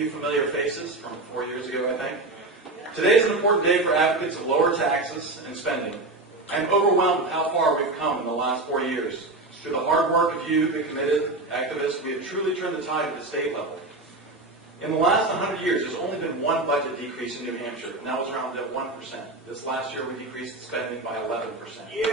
few familiar faces from 4 years ago, I think. Today is an important day for advocates of lower taxes and spending. I am overwhelmed with how far we've come in the last 4 years. Through the hard work of you, the committed activists, we have truly turned the tide at the state level. In the last 100 years, there's only been one budget decrease in New Hampshire, and that was around at 1%. This last year, we decreased the spending by 11%. Yeah.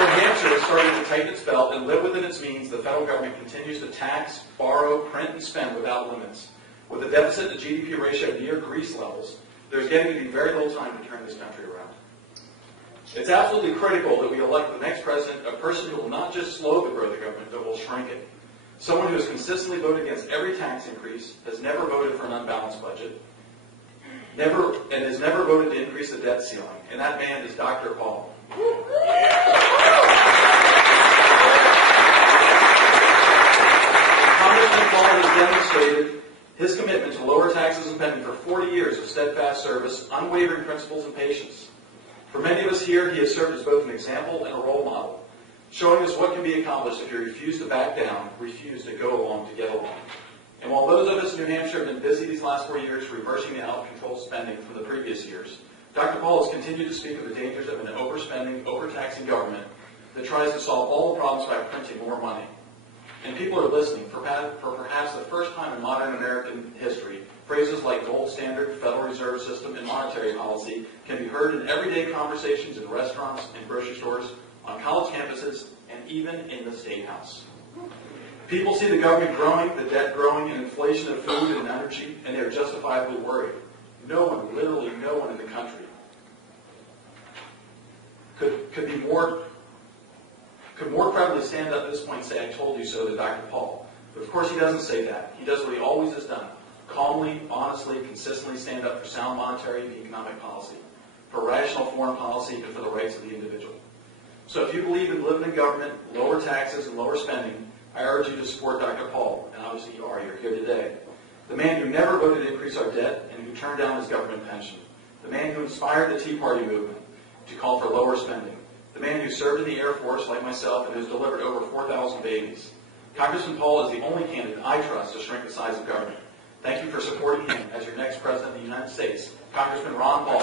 New Hampshire has started to tighten its belt and live within its means. The federal government continues to tax, borrow, print, and spend without limits. With a deficit to GDP ratio near Greece levels, there's getting to be very little time to turn this country around. It's absolutely critical that we elect the next president, a person who will not just slow the growth of government, but will shrink it. Someone who has consistently voted against every tax increase, has never voted for an unbalanced budget, and has never voted to increase the debt ceiling. And that man is Dr. Paul. Congressman Paul has demonstrated his commitment to lower taxes and spending for 40 years of steadfast service, unwavering principles, and patience. For many of us here, he has served as both an example and a role model, showing us what can be accomplished if you refuse to back down, refuse to go along to get along. And while those of us in New Hampshire have been busy these last 4 years reversing the out-of-control spending from the previous years, Dr. Paul has continued to speak of the dangers of an overspending, overtaxing government that tries to solve all the problems by printing more money. And people are listening. For perhaps the first time in modern American history, phrases like gold standard, Federal Reserve System, and monetary policy can be heard in everyday conversations in restaurants and grocery stores, on college campuses, and even in the State House. People see the government growing, the debt growing, and inflation of food and energy, and they are justifiably worried. No one, literally no one in the country, could more credibly stand up at this point and say, "I told you so," to Dr. Paul. But of course he doesn't say that. He does what he always has done. Calmly, honestly, consistently stand up for sound monetary and economic policy, for rational foreign policy, and for the rights of the individual. So if you believe in living in government, lower taxes, and lower spending, I urge you to support Dr. Paul, and obviously you are. You're here today. The man who never voted to increase our debt and who turned down his government pension. The man who inspired the Tea Party movement to call for lower spending. The man who served in the Air Force, like myself, and has delivered over 4,000 babies. Congressman Paul is the only candidate I trust to shrink the size of government. Thank you for supporting him as your next President of the United States, Congressman Ron Paul.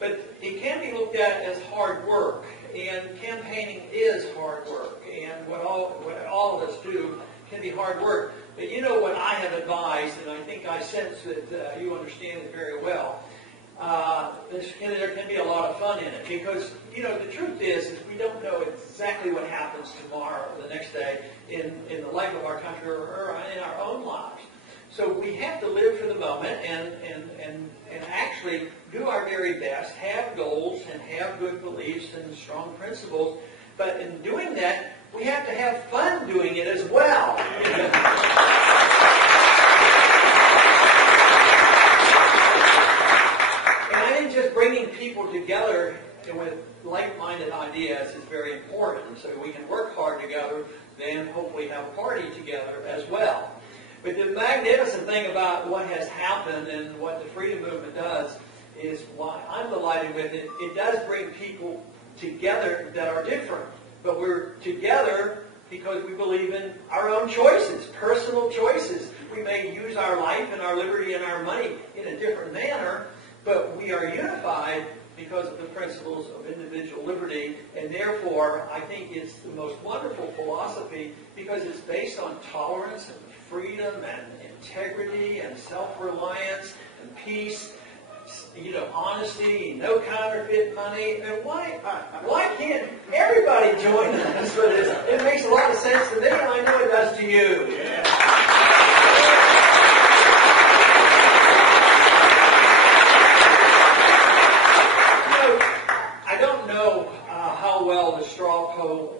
But it can be looked at as hard work, and campaigning is is hard work, and what all of us do can be hard work. But you know what I have advised, and I think I sense that you understand it very well. There can be a lot of fun in it because, you know, the truth is we don't know exactly what happens tomorrow or the next day in the life of our country or in our own lives. So we have to live for the moment and actually do our very best, have goals and have good beliefs and strong principles. But in doing that, we have to have fun doing it as well. And I think just bringing people together with like-minded ideas is very important. So we can work hard together, then hopefully have a party together as well. But the magnificent thing about what has happened and what the freedom movement does is why I'm delighted with it. It does bring people together that are different. But we're together because we believe in our own choices, personal choices. We may use our life and our liberty and our money in a different manner, but we are unified because of the principles of individual liberty, and therefore I think it's the most wonderful philosophy because it's based on tolerance and freedom and integrity and self-reliance and peace, you know, honesty, no counterfeit money. And why can't everybody join us for this? It makes a lot of sense to me, and I know it does to you. I don't know how well the straw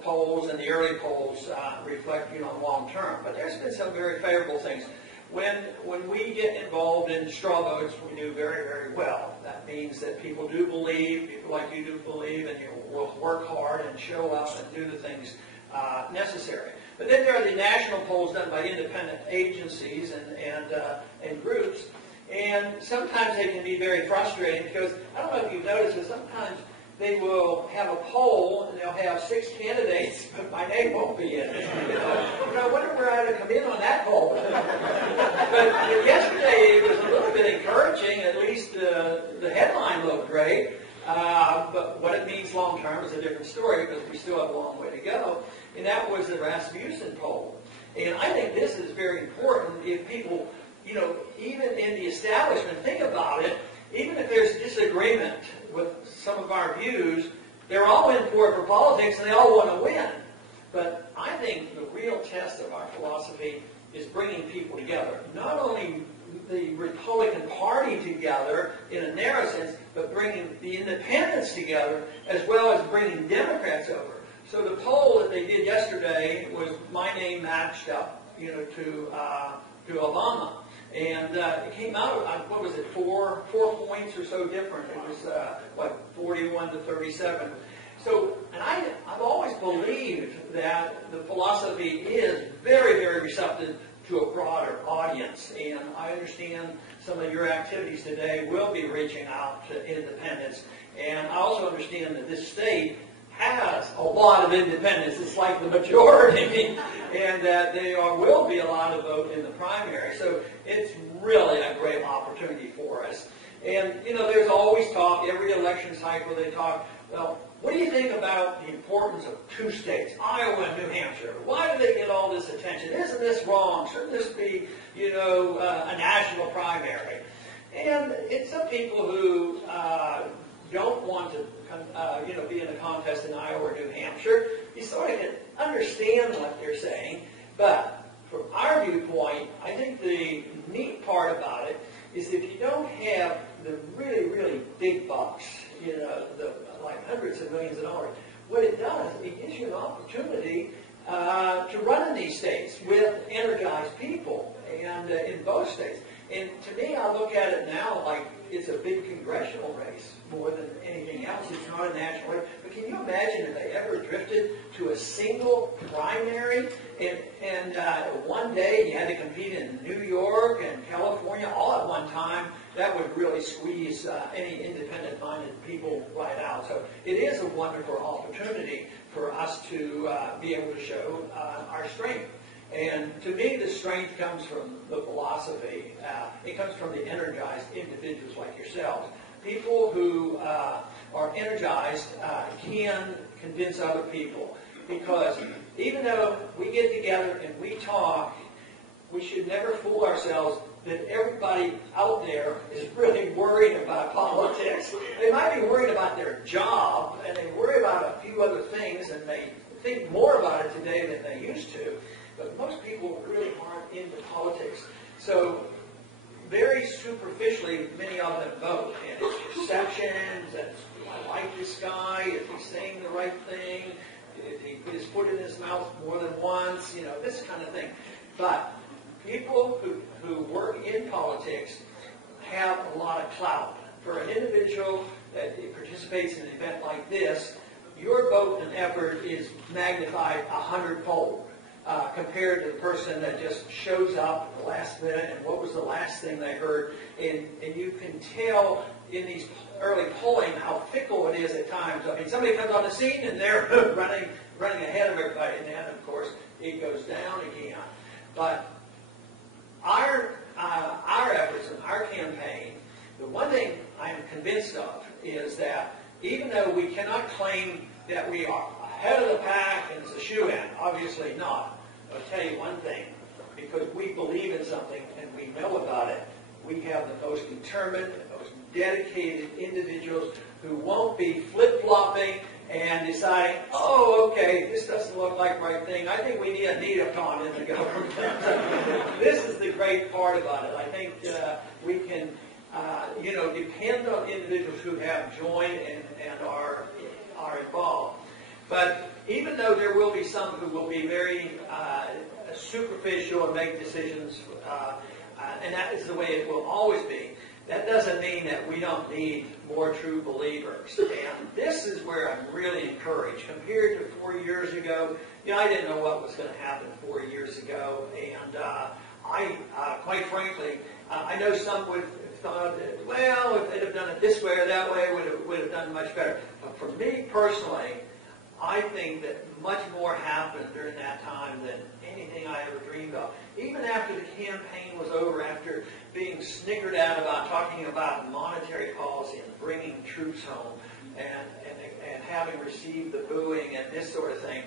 polls and the early polls reflect, you know, long term, but there's been some very favorable things. When we get involved in straw votes, we do very, very well. That means that people do believe, people like you do believe, and you will work hard and show up and do the things necessary. But then there are the national polls done by independent agencies and groups, and sometimes they can be very frustrating because, I don't know if you've noticed, but sometimes they will have a poll and they'll have 6 candidates, but my name won't be in it. You know, I wonder where I ought to come in on that poll. But yesterday it was a little bit encouraging. At least the headline looked great. But what it means long term is a different story because we still have a long way to go. And that was the Rasmussen poll. And I think this is very important if people, you know, even in the establishment, think about it. Even if there's disagreement with some of our views, they're all in for it for politics and they all want to win. But I think the real test of our philosophy is bringing people together. Not only the Republican Party together in a narrow sense, but bringing the independents together as well as bringing Democrats over. So the poll that they did yesterday was my name matched up, you know, to Obama. And it came out, what was it, 4 points or so different. It was, 41 to 37. So, and I've always believed that the philosophy is very, very receptive to a broader audience. And I understand some of your activities today will be reaching out to independents. And I also understand that this state has a lot of independents. It's like the majority, and that there will be a lot of vote in the primary. So it's really a great opportunity for us. And, you know, there's always talk, every election cycle they talk, well, what do you think about the importance of 2 states, Iowa and New Hampshire? Why do they get all this attention? Isn't this wrong? Shouldn't this be, you know, a national primary? And it's some people who don't want to you know, be in a contest in Iowa or New Hampshire. You sort of can understand what they're saying, but from our viewpoint, I think the neat part about it is if you don't have the really, really big bucks, you know, like hundreds of millions of dollars, what it does, it gives you an opportunity to run in these states with energized people, and in both states. And to me, I look at it now like it's a big congressional race more than anything else. It's not a national race. But can you imagine if they ever drifted to a single primary and one day you had to compete in New York and California all at one time? That would really squeeze any independent-minded people right out. So it is a wonderful opportunity for us to be able to show our strength. And to me, the strength comes from the philosophy. It comes from the energized individuals like yourselves. People who are energized can convince other people. because even though we get together and we talk, we should never fool ourselves that everybody out there is really worried about politics. They might be worried about their job, and they worry about a few other things, and they think more about it today than they used to. But most people really aren't into politics. So very superficially, many of them vote. And it's perceptions, and I like this guy, if he's saying the right thing, if he put his foot in his mouth more than once, this kind of thing. But people who work in politics have a lot of clout. For an individual that participates in an event like this, your vote and effort is magnified 100-fold compared to the person that just shows up at the last minute and what was the last thing they heard. And you can tell in these early polling how fickle it is at times. I mean, somebody comes on the scene and they're running ahead of everybody, and then, of course, it goes down again. But our efforts in our campaign, the one thing I'm convinced of is that even though we cannot claim that we are ahead of the pack and it's a shoo-in, obviously not. I'll tell you one thing, because we believe in something and we know about it, we have the most determined, the most dedicated individuals who won't be flip-flopping and deciding, oh, okay, this doesn't look like the right thing. I think we need a neocon in the government. This is the great part about it. I think we can, depend on individuals who have joined and are involved. But even though there will be some who will be very superficial and make decisions, and that is the way it will always be, that doesn't mean that we don't need more true believers. And this is where I'm really encouraged. Compared to 4 years ago, I didn't know what was going to happen 4 years ago. And I, quite frankly, I know some would have thought that, well, if they'd have done it this way or that way, would have done much better. But for me personally, I think that much more happened during that time than anything I ever dreamed of. Even after the campaign was over, after being snickered at about talking about monetary policy and bringing troops home and having received the booing and this sort of thing.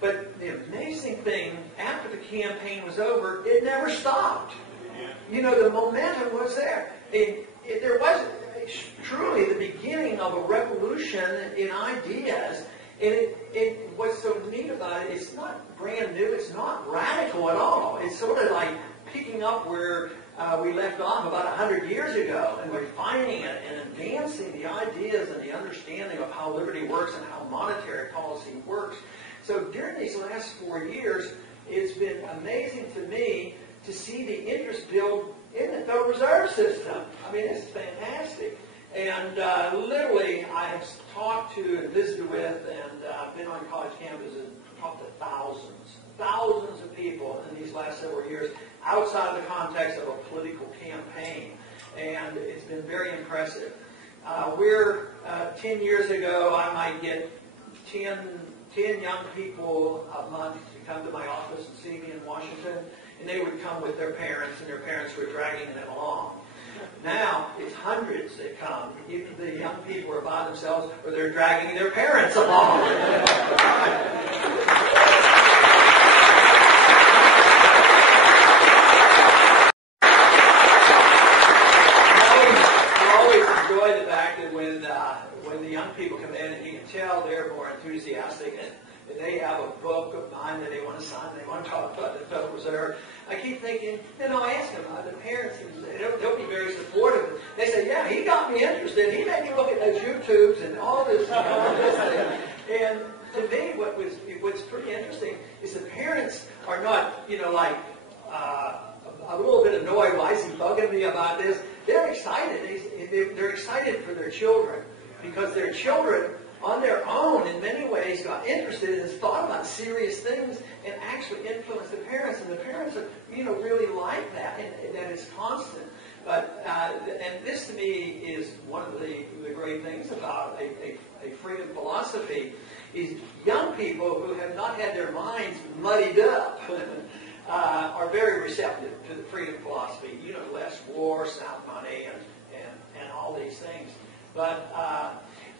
But the amazing thing, after the campaign was over, it never stopped. The momentum was there. There was truly the beginning of a revolution in ideas. And what's so neat about it, it's not brand new, it's not radical at all. It's sort of like picking up where we left off about 100 years ago and refining it and advancing the ideas and the understanding of how liberty works and how monetary policy works. So during these last 4 years, it's been amazing to me to see the interest build in the Federal Reserve System. I mean, it's fantastic. And literally, I have talked to and visited with and been on college campuses and talked to thousands of people in these last several years outside the context of a political campaign. And it's been very impressive. 10 years ago, I might get 10 young people a month to come to my office and see me in Washington, and they would come with their parents, and their parents were dragging them along. Now, it's hundreds that come. Either the young people are by themselves or they're dragging their parents along. I always enjoy the fact that when the young people come in, and you can tell they're more enthusiastic, and they have a book of mine that they want to sign, they want to talk about the Federal Reserve. I keep thinking, I ask them, the parents, they'll be very supportive. They say, yeah, he got me interested. He made me look at those YouTubes and all this thing. And to me, what's pretty interesting is the parents are not, a little bit annoyed. Why is he bugging me about this? They're excited. They're excited for their children because their children, on their own, in many ways, got interested and thought about serious things and actually influenced the parents. And the parents, really like that, and that is constant. But and this to me is one of the great things about a freedom philosophy is young people who have not had their minds muddied up are very receptive to the freedom philosophy. Less war, sound money, and all these things. But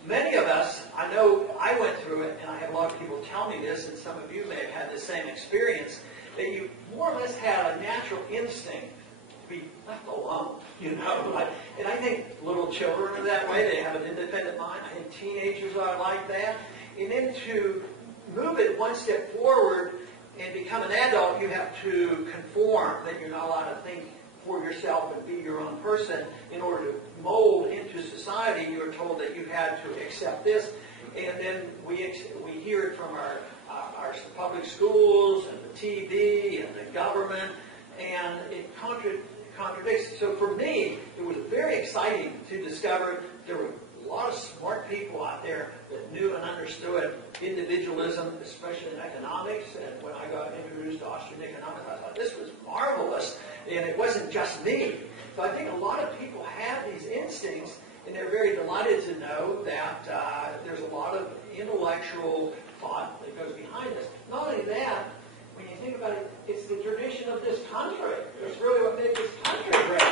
Many of us, I know I went through it, and I have a lot of people tell me this, and some of you may have had the same experience, that you more or less had a natural instinct to be left alone, you know. And I think little children are that way. They have an independent mind. I think teenagers are like that. And then to move it one step forward and become an adult, you have to conform, that you're not allowed to think for yourself and be your own person. In order to mold into society, you were told that you had to accept this. And then we hear it from our public schools and the TV and the government, and it contradicts. So for me, it was very exciting to discover there were a lot of smart people out there that knew and understood individualism, especially in economics. And when I got introduced to Austrian economics, I thought this was marvelous. And it wasn't just me. So I think a lot of people have these instincts, and they're very delighted to know that there's a lot of intellectual thought that goes behind this. Not only that, when you think about it, it's the tradition of this country. It's really what makes this country great.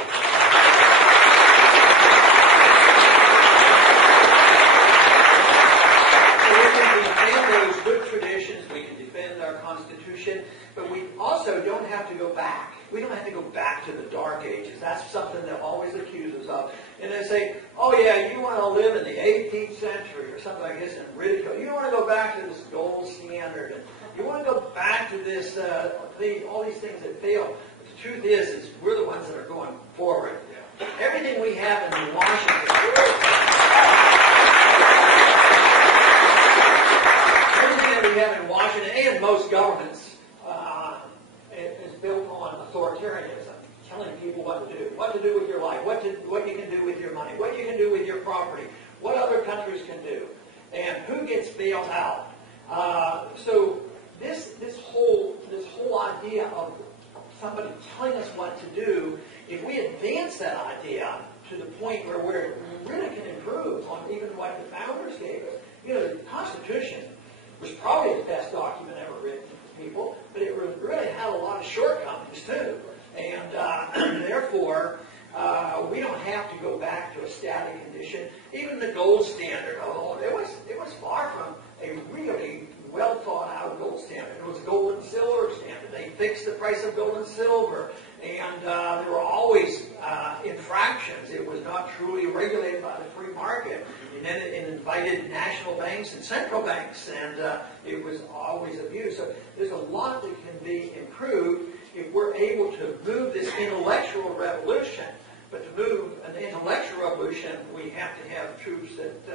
So we can defend those good traditions, we can defend our Constitution, but we also don't have to go back. We don't have to go back to the Dark Ages. That's something they'll always accuse us of. And they say, oh yeah, you want to live in the 18th century or something like this and ridicule. You don't want to go back to this gold standard. And you want to go back to this, all these things that fail. But the truth is we're the ones that are going forward. Everything we have in Washington, and most governments, is built on authoritarianism, telling people what to do with your life, what you can do with your money, what you can do with your property, what other countries can do, and who gets bailed out. So this whole idea of somebody telling us what to do, if we advance that idea to the point where we really can improve on even what the founders gave us. You know, the Constitution was probably the best document ever written to people, but it really had a lot of shortcomings too. And therefore, we don't have to go back to a static condition. Even the gold standard, although it was far from a really well thought out gold standard. It was a gold and silver standard. They fixed the price of gold and silver, and there were always infractions. It was not truly regulated by the free market. And then it invited national banks and central banks, and it was always abused. So there's a lot that can be improved if we're able to move this intellectual revolution. But to move an intellectual revolution, we have to have troops that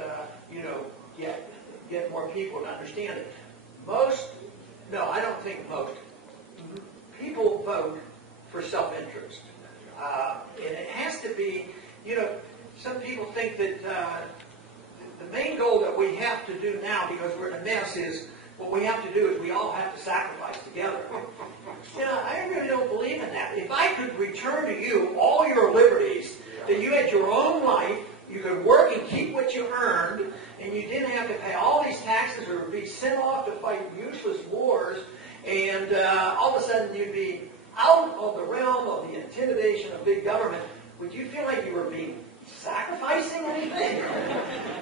get more people to understand it. I don't think most people vote for self-interest, and it has to be. Some people think that the main goal that we have to do now, because we're in a mess, is what we have to do is we all have to sacrifice together. I really don't believe in that. If I could return to you all your liberties, that you had your own life, you could work and keep what you earned, and you didn't have to pay all these taxes or be sent off to fight useless wars, and all of a sudden you'd be out of the realm of the intimidation of big government, would you feel like you were sacrificing anything?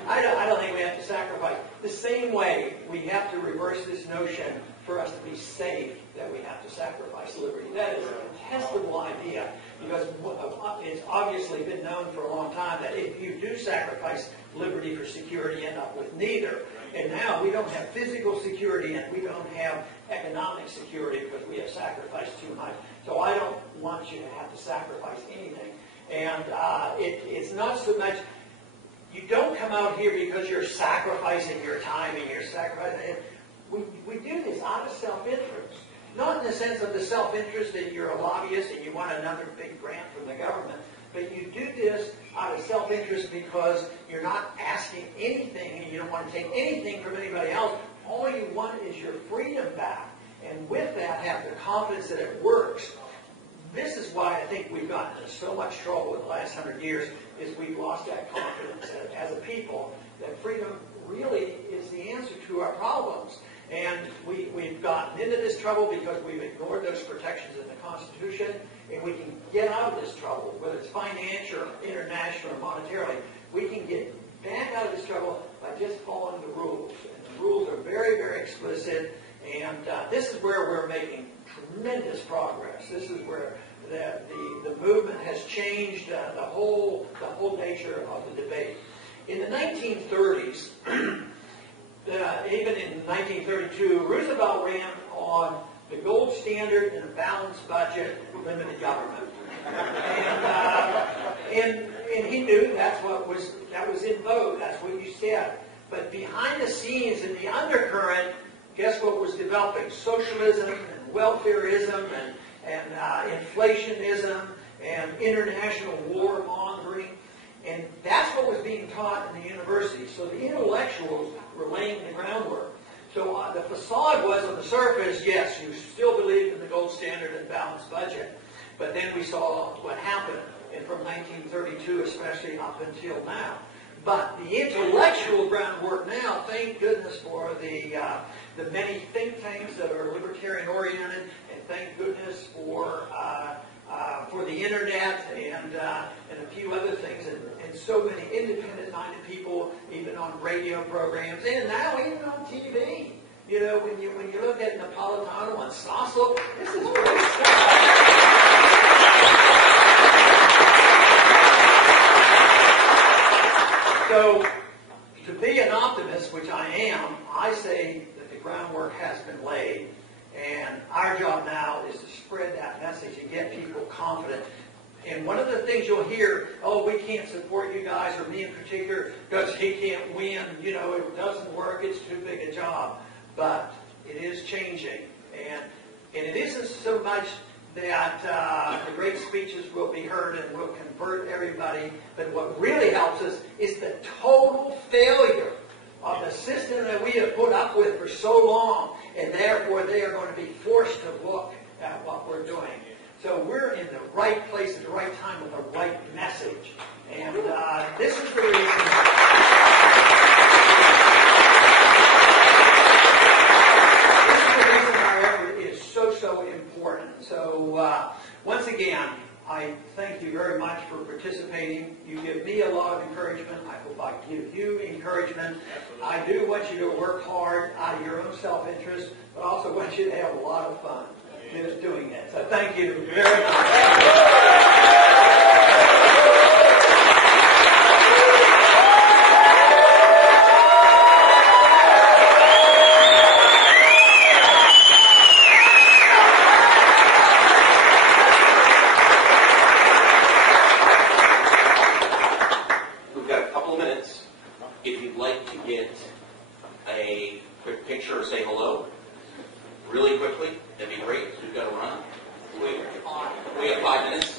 I don't think we have to sacrifice. The same way we have to reverse this notion for us to be safe that we have to sacrifice liberty. That is a contestable idea, because it's obviously been known for a long time that if you do sacrifice liberty for security, you end up with neither. And now we don't have physical security and we don't have economic security because we have sacrificed too much. So I don't want you to have to sacrifice anything. And it's not so much, you don't come out here because you're sacrificing your time and you're sacrificing. We do this out of self-interest. Not in the sense of the self-interest that you're a lobbyist and you want another big grant from the government, but you do this out of self-interest because you're not asking anything and you don't want to take anything from anybody else. All you want is your freedom back. And with that, have the confidence that it works. This is why I think we've gotten into so much trouble in the last 100 years, is we've lost that confidence as a people that freedom really is the answer to our problems. And we've gotten into this trouble because we've ignored those protections in the Constitution, and we can get out of this trouble, whether it's financial, international, or monetarily. We can get back out of this trouble by just following the rules. And the rules are very, very explicit, and this is where we're making tremendous progress. This is where the movement has changed the whole nature of the debate. In the 1930s, even in 1932, Roosevelt ran on the gold standard and a balanced budget, limited government. And he knew that was in vogue. That's what you said. But behind the scenes, in the undercurrent, guess what was developing? Socialism and welfareism and inflationism and international war mongering. And that's what was being taught in the university. So the intellectuals were laying the groundwork. So the facade was, on the surface, yes, you still believed in the gold standard and balanced budget. But then we saw what happened from 1932, especially up until now. But the intellectual groundwork now, thank goodness for the many think tanks that are libertarian-oriented, and thank goodness for the internet and a few other things, and so many independent-minded people, even on radio programs, and now even on TV. You know, when you look at Napolitano and Sasso, this is great stuff. So, to be an optimist, which I am, I say that the groundwork has been laid, and our job now is to spread that message and get people confident. And one of the things you'll hear, oh, we can't support you guys, or me in particular, because he can't win, you know, it doesn't work, it's too big a job. But it is changing, and it isn't so much that the great speeches will be heard and will convert everybody, but what really helps us is the total failure of the system that we have put up with for so long, and therefore they are going to be forced to look at what we're doing. So we're in the right place at the right time with the right message, and this is the reason. So important. So once again, I thank you very much for participating. You give me a lot of encouragement. I hope I give you encouragement. I do want you to work hard out of your own self-interest, but also want you to have a lot of fun doing that. So thank you very much. Say hello really quickly. That'd be great. We've got to run. We have 5 minutes.